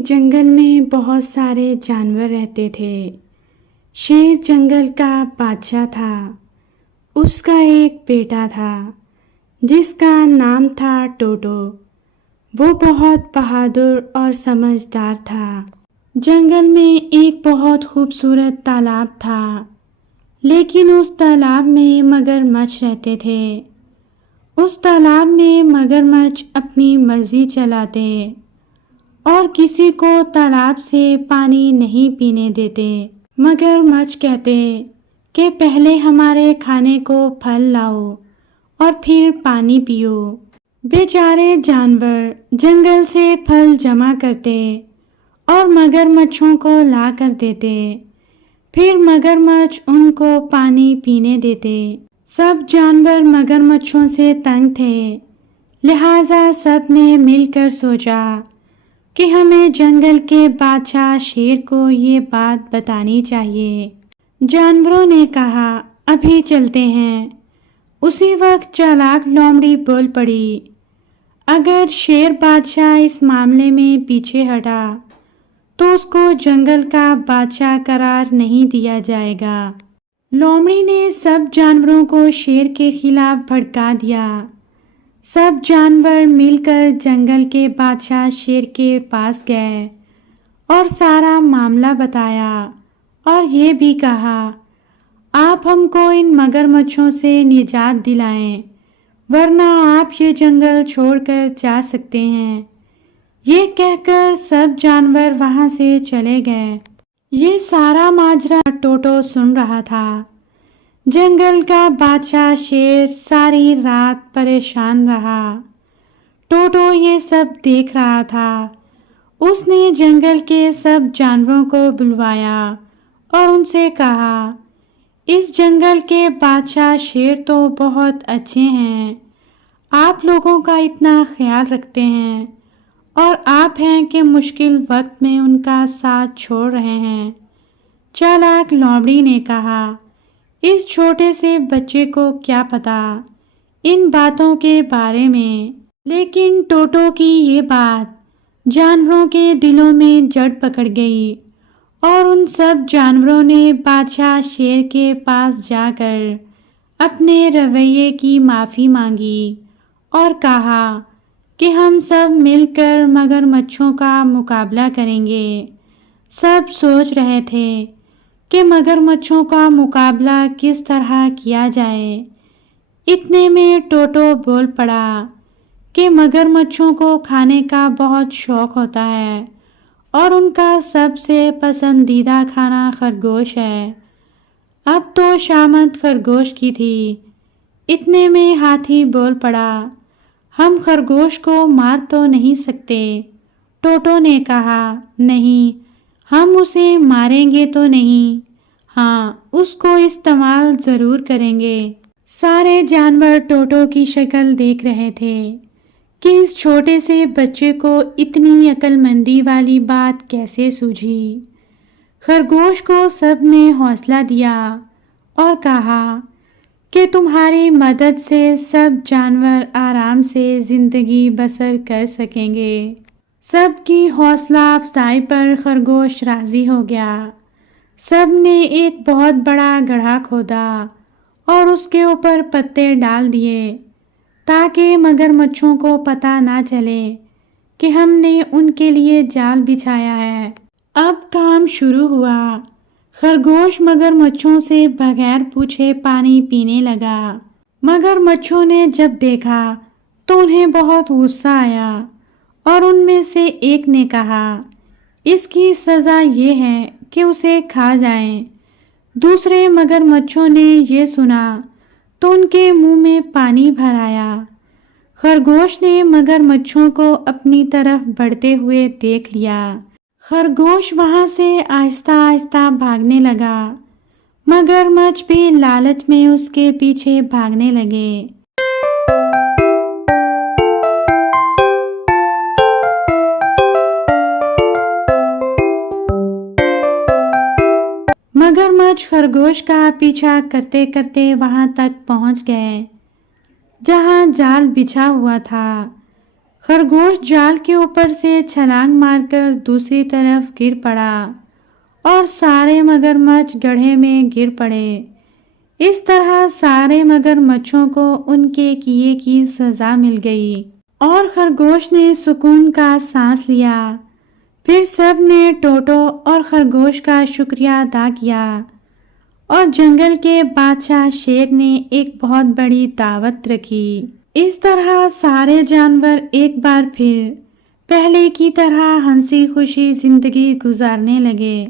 ایک جنگل میں بہت سارے جانور رہتے تھے۔ شیر جنگل کا بادشاہ تھا۔ اس کا ایک بیٹا تھا جس کا نام تھا ٹوٹو۔ وہ بہت بہادر اور سمجھدار تھا۔ جنگل میں ایک بہت خوبصورت تالاب تھا، لیکن اس تالاب میں مگرمچھ رہتے تھے۔ اس تالاب میں مگرمچھ اپنی مرضی چلاتے اور کسی کو تالاب سے پانی نہیں پینے دیتے۔ مگرمچھ کہتے کہ پہلے ہمارے کھانے کو پھل لاؤ اور پھر پانی پیو۔ بیچارے جانور جنگل سے پھل جمع کرتے اور مگرمچھوں کو لا کر دیتے، پھر مگرمچھ ان کو پانی پینے دیتے۔ سب جانور مگرمچھوں سے تنگ تھے، لہٰذا سب نے مل کر سوچا کہ ہمیں جنگل کے بادشاہ شیر کو یہ بات بتانی چاہیے۔ جانوروں نے کہا، ابھی چلتے ہیں۔ اسی وقت چالاک لومڑی بول پڑی، اگر شیر بادشاہ اس معاملے میں پیچھے ہٹا تو اس کو جنگل کا بادشاہ قرار نہیں دیا جائے گا۔ لومڑی نے سب جانوروں کو شیر کے خلاف بھڑکا دیا۔ سب جانور مل کر جنگل کے بادشاہ شیر کے پاس گئے اور سارا معاملہ بتایا اور یہ بھی کہا، آپ ہم کو ان مگرمچھوں سے نجات دلائیں، ورنہ آپ یہ جنگل چھوڑ کر جا سکتے ہیں۔ یہ کہہ کر سب جانور وہاں سے چلے گئے۔ یہ سارا ماجرا ٹوٹو سن رہا تھا۔ جنگل کا بادشاہ شیر ساری رات پریشان رہا۔ ٹوٹو یہ سب دیکھ رہا تھا۔ اس نے جنگل کے سب جانوروں کو بلوایا اور ان سے کہا، اس جنگل کے بادشاہ شیر تو بہت اچھے ہیں، آپ لوگوں کا اتنا خیال رکھتے ہیں، اور آپ ہیں کہ مشکل وقت میں ان کا ساتھ چھوڑ رہے ہیں۔ چالاک لومڑی نے کہا، اس چھوٹے سے بچے کو کیا پتا ان باتوں کے بارے میں؟ لیکن ٹوٹو کی یہ بات جانوروں کے دلوں میں جڑ پکڑ گئی اور ان سب جانوروں نے بادشاہ شیر کے پاس جا کر اپنے رویے کی معافی مانگی اور کہا کہ ہم سب مل کر مگرمچھوں کا مقابلہ کریں گے۔ سب سوچ رہے تھے کہ مگرمچھوں کا مقابلہ کس طرح کیا جائے۔ اتنے میں ٹوٹو بول پڑا کہ مگرمچھوں کو کھانے کا بہت شوق ہوتا ہے اور ان کا سب سے پسندیدہ کھانا خرگوش ہے۔ اب تو شامت خرگوش کی تھی۔ اتنے میں ہاتھی بول پڑا، ہم خرگوش کو مار تو نہیں سکتے۔ ٹوٹو نے کہا، نہیں، ہم اسے ماریں گے تو نہیں، ہاں اس کو استعمال ضرور کریں گے۔ سارے جانور ٹوٹو کی شکل دیکھ رہے تھے کہ اس چھوٹے سے بچے کو اتنی عقل مندی والی بات کیسے سوجھی۔ خرگوش کو سب نے حوصلہ دیا اور کہا کہ تمہاری مدد سے سب جانور آرام سے زندگی بسر کر سکیں گے۔ سب کی حوصلہ افزائی پر خرگوش راضی ہو گیا۔ سب نے ایک بہت بڑا گڑھا کھودا اور اس کے اوپر پتے ڈال دیے تاکہ مگرمچھوں کو پتہ نہ چلے کہ ہم نے ان کے لیے جال بچھایا ہے۔ اب کام شروع ہوا۔ خرگوش مگرمچھوں سے بغیر پوچھے پانی پینے لگا۔ مگرمچھوں نے جب دیکھا تو انہیں بہت غصہ آیا اور ان میں سے ایک نے کہا، اس کی سزا یہ ہے کہ اسے کھا جائیں۔ دوسرے مگرمچھوں نے یہ سنا تو ان کے منہ میں پانی بھر آیا۔ خرگوش نے مگرمچھوں کو اپنی طرف بڑھتے ہوئے دیکھ لیا۔ خرگوش وہاں سے آہستہ آہستہ بھاگنے لگا۔ مگرمچھ بھی لالچ میں اس کے پیچھے بھاگنے لگے۔ مگرمچھ خرگوش کا پیچھا کرتے کرتے وہاں تک پہنچ گئے جہاں جال بچھا ہوا تھا۔ خرگوش جال کے اوپر سے چھلانگ مار کر دوسری طرف گر پڑا اور سارے مگرمچھ گڑھے میں گر پڑے۔ اس طرح سارے مگرمچھوں کو ان کے کیے کی سزا مل گئی اور خرگوش نے سکون کا سانس لیا۔ پھر سب نے ٹوٹو اور خرگوش کا شکریہ ادا کیا اور جنگل کے بادشاہ شیر نے ایک بہت بڑی دعوت رکھی۔ اس طرح سارے جانور ایک بار پھر پہلے کی طرح ہنسی خوشی زندگی گزارنے لگے۔